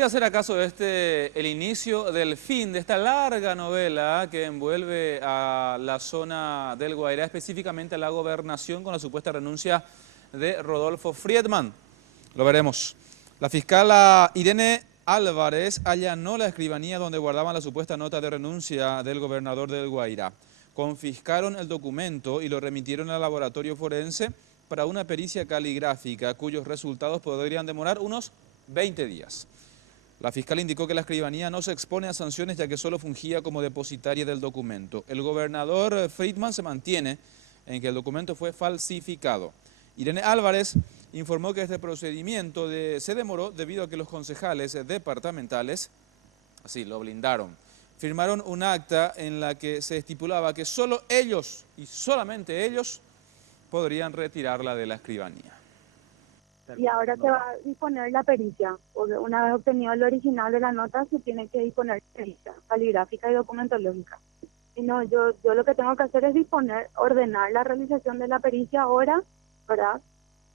¿Podría ser acaso este el inicio del fin de esta larga novela que envuelve a la zona del Guairá, específicamente a la gobernación, con la supuesta renuncia de Rodolfo Friedman? Lo veremos. La fiscala Irene Álvarez allanó la escribanía donde guardaban la supuesta nota de renuncia del gobernador del Guairá. Confiscaron el documento y lo remitieron al laboratorio forense para una pericia caligráfica, cuyos resultados podrían demorar unos 20 días. La fiscal indicó que la escribanía no se expone a sanciones ya que solo fungía como depositaria del documento. El gobernador Friedman se mantiene en que el documento fue falsificado. Irene Álvarez informó que este procedimiento se demoró debido a que los concejales departamentales, así lo blindaron, firmaron un acta en la que se estipulaba que solo ellos y solamente ellos podrían retirarla de la escribanía. Y ahora se va a disponer la pericia, porque una vez obtenido el original de la nota se tiene que disponer pericia caligráfica y documentológica. Y no, yo lo que tengo que hacer es ordenar la realización de la pericia ahora, ¿verdad?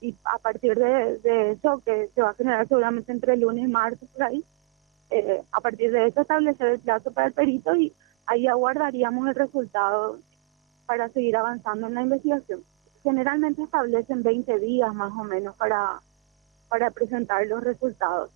Y a partir de eso, que se va a generar seguramente entre lunes y martes, por ahí, a partir de eso establecer el plazo para el perito y ahí aguardaríamos el resultado para seguir avanzando en la investigación. Generalmente establecen 20 días más o menos para presentar los resultados.